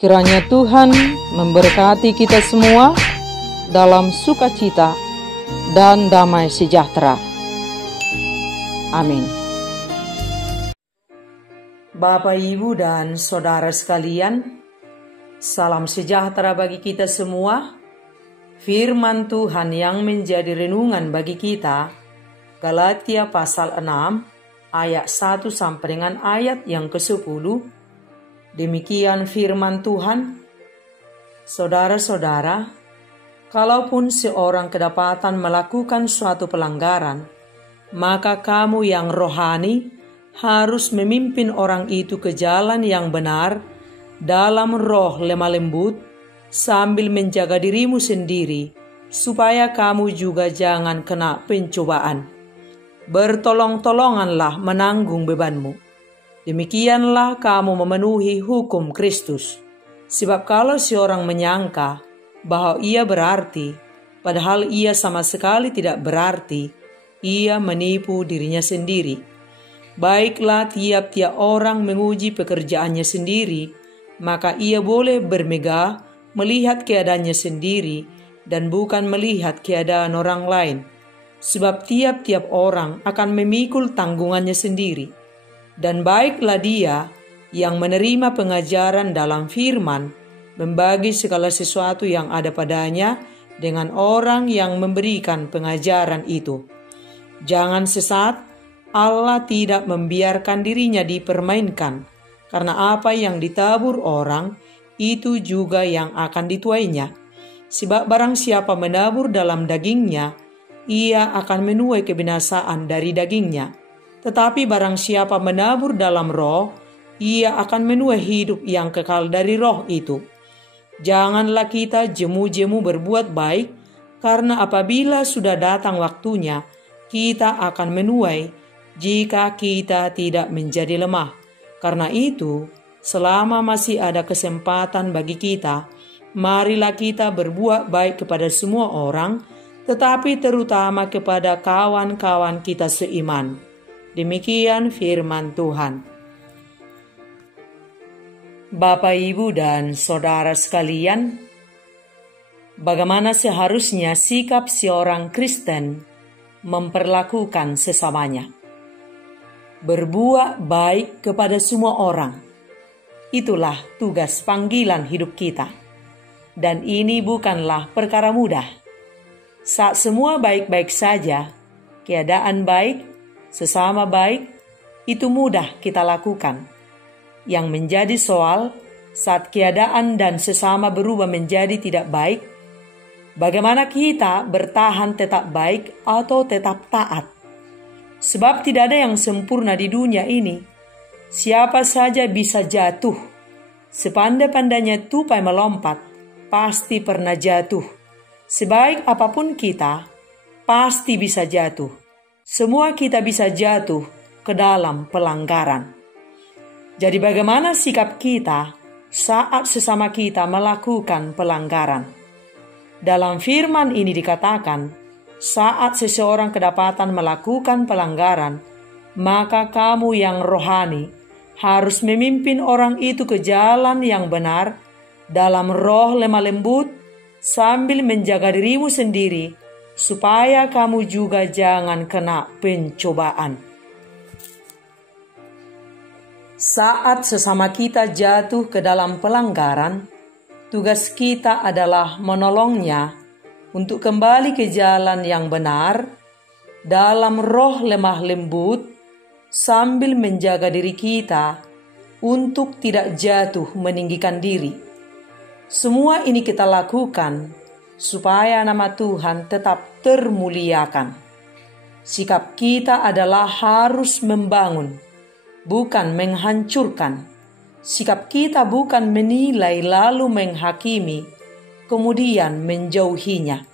Kiranya Tuhan memberkati kita semua dalam sukacita dan damai sejahtera. Amin. Bapak, Ibu, dan Saudara sekalian, salam sejahtera bagi kita semua. Firman Tuhan yang menjadi renungan bagi kita, Galatia pasal 6, ayat 1 sampai dengan ayat yang ke-10. Demikian firman Tuhan. Saudara-saudara, kalaupun seorang kedapatan melakukan suatu pelanggaran, maka kamu yang rohani harus memimpin orang itu ke jalan yang benar dalam roh lemah lembut, sambil menjaga dirimu sendiri, supaya kamu juga jangan kena pencobaan. Bertolong-tolonganlah menanggung bebanmu. Demikianlah kamu memenuhi hukum Kristus. Sebab kalau seorang menyangka bahwa ia berarti, padahal ia sama sekali tidak berarti, ia menipu dirinya sendiri. Baiklah, tiap-tiap orang menguji pekerjaannya sendiri, maka ia boleh bermegah melihat keadaannya sendiri dan bukan melihat keadaan orang lain. Sebab tiap-tiap orang akan memikul tanggungannya sendiri. Dan baiklah dia yang menerima pengajaran dalam firman, membagi segala sesuatu yang ada padanya dengan orang yang memberikan pengajaran itu. Jangan sesat, Allah tidak membiarkan dirinya dipermainkan, karena apa yang ditabur orang, itu juga yang akan dituainya. Sebab barang siapa menabur dalam dagingnya, ia akan menuai kebinasaan dari dagingnya. Tetapi barang siapa menabur dalam roh, ia akan menuai hidup yang kekal dari roh itu. Janganlah kita jemu-jemu berbuat baik, karena apabila sudah datang waktunya, kita akan menuai jika kita tidak menjadi lemah. Karena itu, selama masih ada kesempatan bagi kita, marilah kita berbuat baik kepada semua orang, tetapi terutama kepada kawan-kawan kita seiman. Demikian firman Tuhan. Bapak, Ibu, dan Saudara sekalian, bagaimana seharusnya sikap seorang Kristen memperlakukan sesamanya? Berbuat baik kepada semua orang. Itulah tugas panggilan hidup kita. Dan ini bukanlah perkara mudah. Saat semua baik-baik saja, keadaan baik, sesama baik, itu mudah kita lakukan. Yang menjadi soal, saat keadaan dan sesama berubah menjadi tidak baik, bagaimana kita bertahan tetap baik atau tetap taat? Sebab tidak ada yang sempurna di dunia ini. Siapa saja bisa jatuh. Sepandai-pandainya tupai melompat, pasti pernah jatuh. Sebaik apapun kita, pasti bisa jatuh. Semua kita bisa jatuh ke dalam pelanggaran. Jadi bagaimana sikap kita saat sesama kita melakukan pelanggaran? Dalam firman ini dikatakan, saat seseorang kedapatan melakukan pelanggaran, maka kamu yang rohani harus memimpin orang itu ke jalan yang benar dalam roh lemah lembut, sambil menjaga dirimu sendiri, supaya kamu juga jangan kena pencobaan. Saat sesama kita jatuh ke dalam pelanggaran, tugas kita adalah menolongnya untuk kembali ke jalan yang benar dalam roh lemah lembut, sambil menjaga diri kita untuk tidak jatuh meninggikan diri. Semua ini kita lakukan supaya nama Tuhan tetap termuliakan. Sikap kita adalah harus membangun, bukan menghancurkan. Sikap kita bukan menilai lalu menghakimi, kemudian menjauhinya.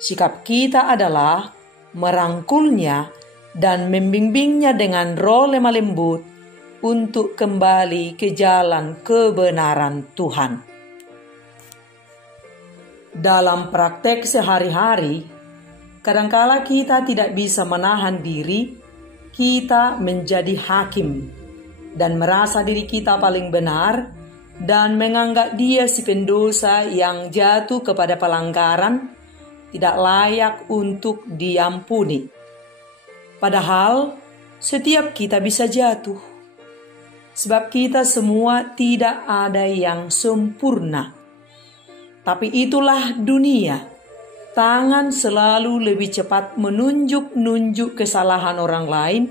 Sikap kita adalah merangkulnya dan membimbingnya dengan roh lemah lembut untuk kembali ke jalan kebenaran Tuhan. Dalam praktek sehari-hari, kadangkala kita tidak bisa menahan diri, kita menjadi hakim dan merasa diri kita paling benar dan menganggap dia si pendosa yang jatuh kepada pelanggaran tidak layak untuk diampuni. Padahal setiap kita bisa jatuh, sebab kita semua tidak ada yang sempurna. Tapi itulah dunia. Tangan selalu lebih cepat menunjuk-nunjuk kesalahan orang lain,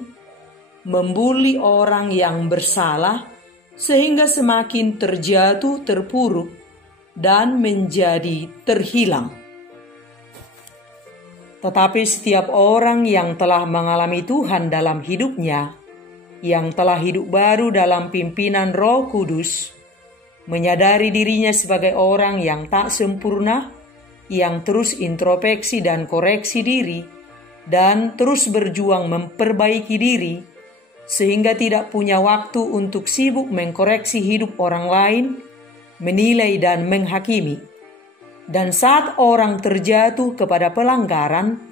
membuli orang yang bersalah, sehingga semakin terjatuh, terpuruk, dan menjadi terhilang. Tetapi setiap orang yang telah mengalami Tuhan dalam hidupnya, yang telah hidup baru dalam pimpinan Roh Kudus, menyadari dirinya sebagai orang yang tak sempurna, yang terus introspeksi dan koreksi diri, dan terus berjuang memperbaiki diri, sehingga tidak punya waktu untuk sibuk mengkoreksi hidup orang lain, menilai dan menghakimi. Dan saat orang terjatuh kepada pelanggaran,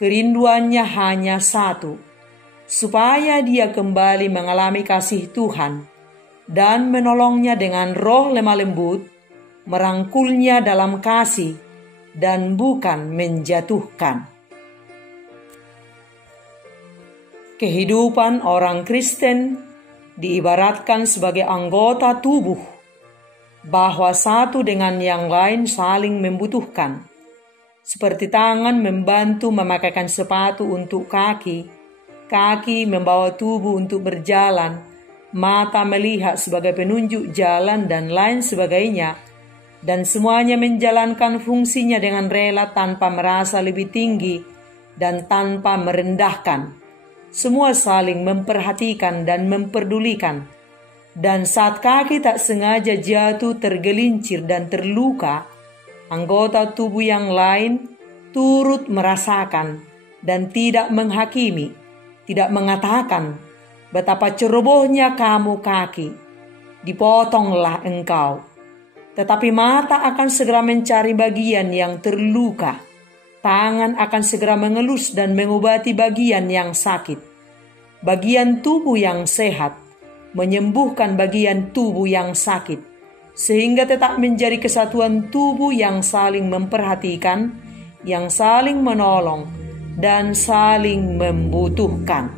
kerinduannya hanya satu, supaya dia kembali mengalami kasih Tuhan dan menolongnya dengan roh lemah lembut, merangkulnya dalam kasih dan bukan menjatuhkan. Kehidupan orang Kristen diibaratkan sebagai anggota tubuh, bahwa satu dengan yang lain saling membutuhkan. Seperti tangan membantu memakaikan sepatu untuk kaki, kaki membawa tubuh untuk berjalan, mata melihat sebagai penunjuk jalan dan lain sebagainya, dan semuanya menjalankan fungsinya dengan rela tanpa merasa lebih tinggi dan tanpa merendahkan. Semua saling memperhatikan dan memperdulikan. Dan saat kaki tak sengaja jatuh, tergelincir dan terluka, anggota tubuh yang lain turut merasakan dan tidak menghakimi, tidak mengatakan, "Betapa cerobohnya kamu kaki, dipotonglah engkau." Tetapi mata akan segera mencari bagian yang terluka, tangan akan segera mengelus dan mengobati bagian yang sakit. Bagian tubuh yang sehat menyembuhkan bagian tubuh yang sakit, sehingga tetap menjadi kesatuan tubuh yang saling memperhatikan, yang saling menolong, dan saling membutuhkan.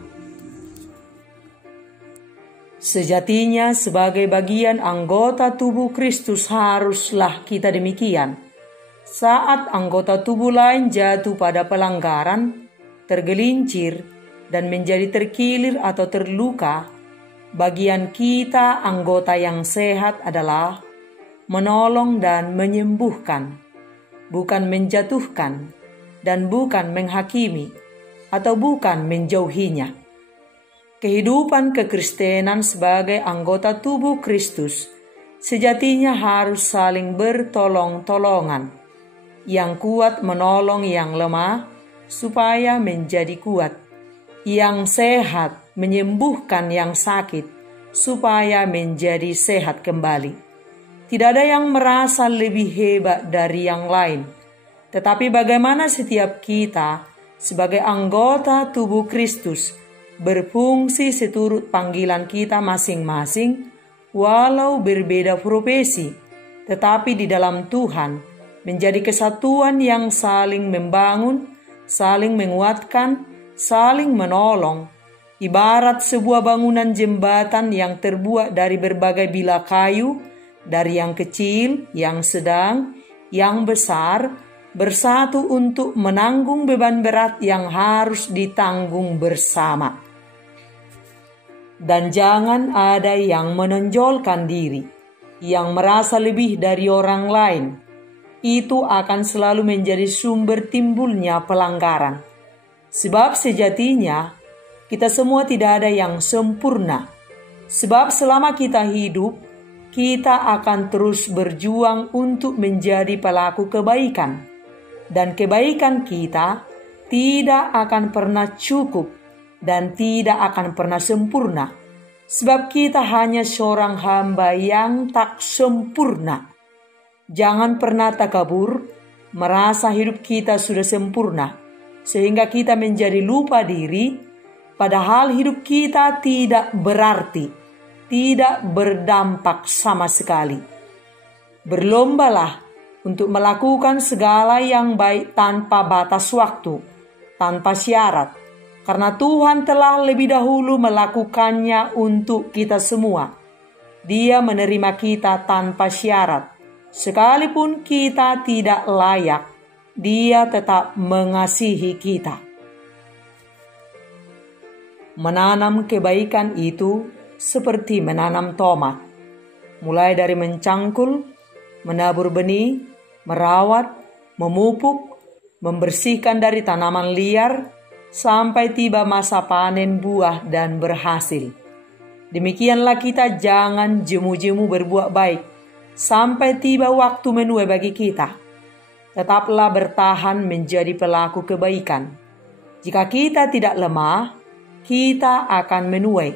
Sejatinya sebagai bagian anggota tubuh Kristus haruslah kita demikian. Saat anggota tubuh lain jatuh pada pelanggaran, tergelincir, dan menjadi terkilir atau terluka, bagian kita anggota yang sehat adalah menolong dan menyembuhkan, bukan menjatuhkan, dan bukan menghakimi, atau bukan menjauhinya. Kehidupan kekristenan sebagai anggota tubuh Kristus sejatinya harus saling bertolong-tolongan. Yang kuat menolong yang lemah supaya menjadi kuat. Yang sehat menyembuhkan yang sakit supaya menjadi sehat kembali. Tidak ada yang merasa lebih hebat dari yang lain. Tetapi bagaimana setiap kita sebagai anggota tubuh Kristus berfungsi seturut panggilan kita masing-masing, walau berbeda profesi, tetapi di dalam Tuhan menjadi kesatuan yang saling membangun, saling menguatkan, saling menolong, ibarat sebuah bangunan jembatan yang terbuat dari berbagai bilah kayu, dari yang kecil, yang sedang, yang besar, bersatu untuk menanggung beban berat yang harus ditanggung bersama. Dan jangan ada yang menonjolkan diri, yang merasa lebih dari orang lain. Itu akan selalu menjadi sumber timbulnya pelanggaran. Sebab sejatinya kita semua tidak ada yang sempurna. Sebab selama kita hidup, kita akan terus berjuang untuk menjadi pelaku kebaikan. Dan kebaikan kita tidak akan pernah cukup dan tidak akan pernah sempurna, sebab kita hanya seorang hamba yang tak sempurna. Jangan pernah takabur, merasa hidup kita sudah sempurna, sehingga kita menjadi lupa diri, padahal hidup kita tidak berarti. tidak berdampak sama sekali. Berlombalah untuk melakukan segala yang baik tanpa batas waktu, tanpa syarat, karena Tuhan telah lebih dahulu melakukannya untuk kita semua. Dia menerima kita tanpa syarat. Sekalipun kita tidak layak, Dia tetap mengasihi kita. Menanam kebaikan itu seperti menanam tomat. Mulai dari mencangkul, menabur benih, merawat, memupuk, membersihkan dari tanaman liar, sampai tiba masa panen buah dan berhasil. Demikianlah kita jangan jemu-jemu berbuat baik, sampai tiba waktu menuai bagi kita. Tetaplah bertahan menjadi pelaku kebaikan. Jika kita tidak lemah, kita akan menuai.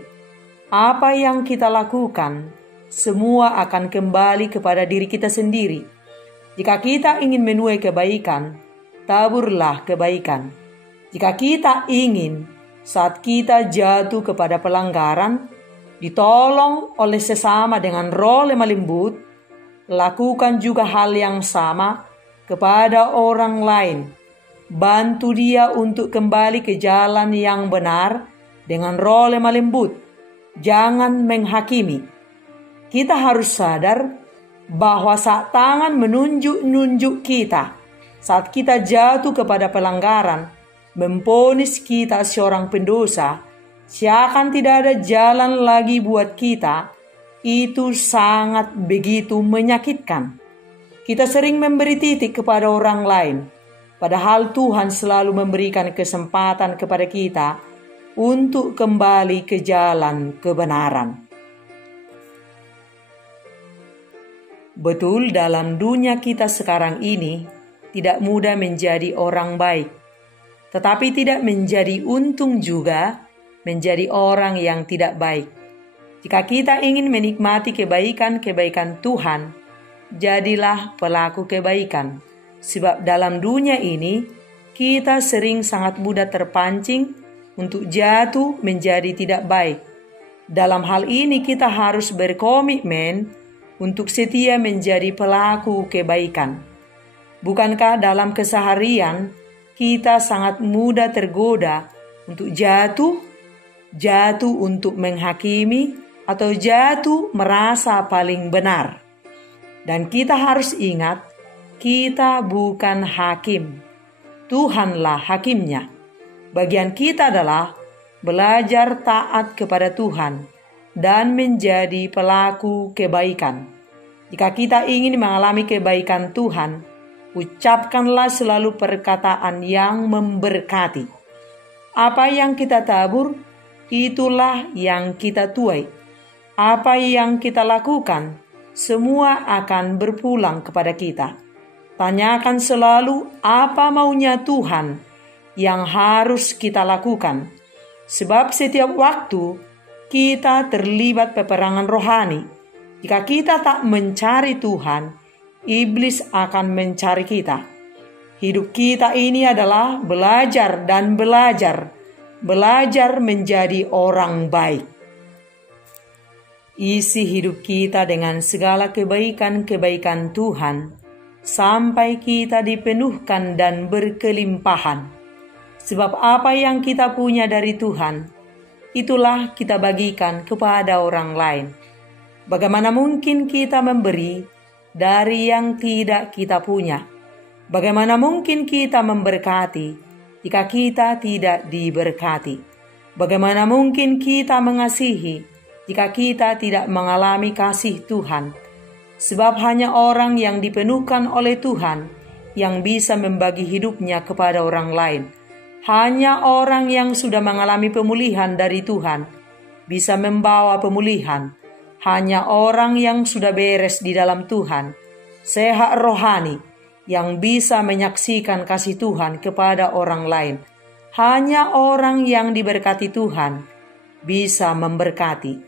Apa yang kita lakukan, semua akan kembali kepada diri kita sendiri. Jika kita ingin menuai kebaikan, taburlah kebaikan. Jika kita ingin saat kita jatuh kepada pelanggaran, ditolong oleh sesama dengan roh lemah lembut, lakukan juga hal yang sama kepada orang lain. Bantu dia untuk kembali ke jalan yang benar dengan roh lemah lembut. Jangan menghakimi. Kita harus sadar bahwa saat tangan menunjuk-nunjuk kita, saat kita jatuh kepada pelanggaran, memvonis kita seorang pendosa, seakan tidak ada jalan lagi buat kita, itu sangat begitu menyakitkan. Kita sering memberi titik kepada orang lain, padahal Tuhan selalu memberikan kesempatan kepada kita untuk kembali ke jalan kebenaran. Betul, dalam dunia kita sekarang ini tidak mudah menjadi orang baik, tetapi tidak menjadi untung juga menjadi orang yang tidak baik. Jika kita ingin menikmati kebaikan-kebaikan Tuhan, jadilah pelaku kebaikan. Sebab dalam dunia ini, kita sering sangat mudah terpancing untuk jatuh menjadi tidak baik. Dalam hal ini kita harus berkomitmen untuk setia menjadi pelaku kebaikan. Bukankah dalam keseharian kita sangat mudah tergoda untuk jatuh untuk menghakimi atau jatuh merasa paling benar? Dan kita harus ingat, kita bukan hakim. Tuhanlah hakimnya. Bagian kita adalah belajar taat kepada Tuhan dan menjadi pelaku kebaikan. Jika kita ingin mengalami kebaikan Tuhan, ucapkanlah selalu perkataan yang memberkati. Apa yang kita tabur, itulah yang kita tuai. Apa yang kita lakukan, semua akan berpulang kepada kita. Tanyakan selalu apa maunya Tuhan yang harus kita lakukan. Sebab setiap waktu kita terlibat peperangan rohani. Jika kita tak mencari Tuhan, iblis akan mencari kita. Hidup kita ini adalah belajar dan belajar menjadi orang baik. Isi hidup kita dengan segala kebaikan-kebaikan Tuhan, sampai kita dipenuhkan dan berkelimpahan. Sebab apa yang kita punya dari Tuhan, itulah kita bagikan kepada orang lain. Bagaimana mungkin kita memberi dari yang tidak kita punya? Bagaimana mungkin kita memberkati jika kita tidak diberkati? Bagaimana mungkin kita mengasihi jika kita tidak mengalami kasih Tuhan? Sebab hanya orang yang dipenuhkan oleh Tuhan yang bisa membagi hidupnya kepada orang lain. Hanya orang yang sudah mengalami pemulihan dari Tuhan bisa membawa pemulihan. Hanya orang yang sudah beres di dalam Tuhan, sehat rohani, yang bisa menyaksikan kasih Tuhan kepada orang lain. Hanya orang yang diberkati Tuhan bisa memberkati.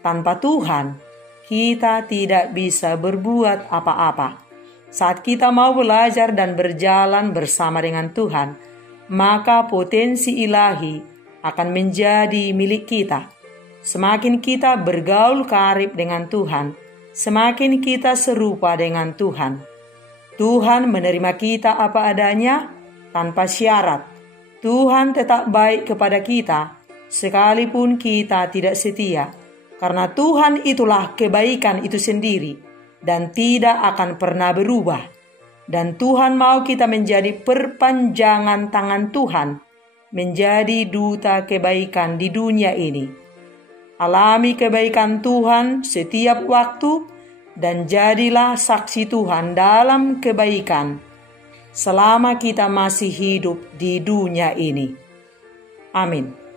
Tanpa Tuhan, kita tidak bisa berbuat apa-apa. Saat kita mau belajar dan berjalan bersama dengan Tuhan, maka potensi ilahi akan menjadi milik kita. Semakin kita bergaul karib dengan Tuhan, semakin kita serupa dengan Tuhan. Tuhan menerima kita apa adanya tanpa syarat. Tuhan tetap baik kepada kita sekalipun kita tidak setia. Karena Tuhan itulah kebaikan itu sendiri dan tidak akan pernah berubah. Dan Tuhan mau kita menjadi perpanjangan tangan Tuhan, menjadi duta kebaikan di dunia ini. Alami kebaikan Tuhan setiap waktu dan jadilah saksi Tuhan dalam kebaikan selama kita masih hidup di dunia ini. Amin.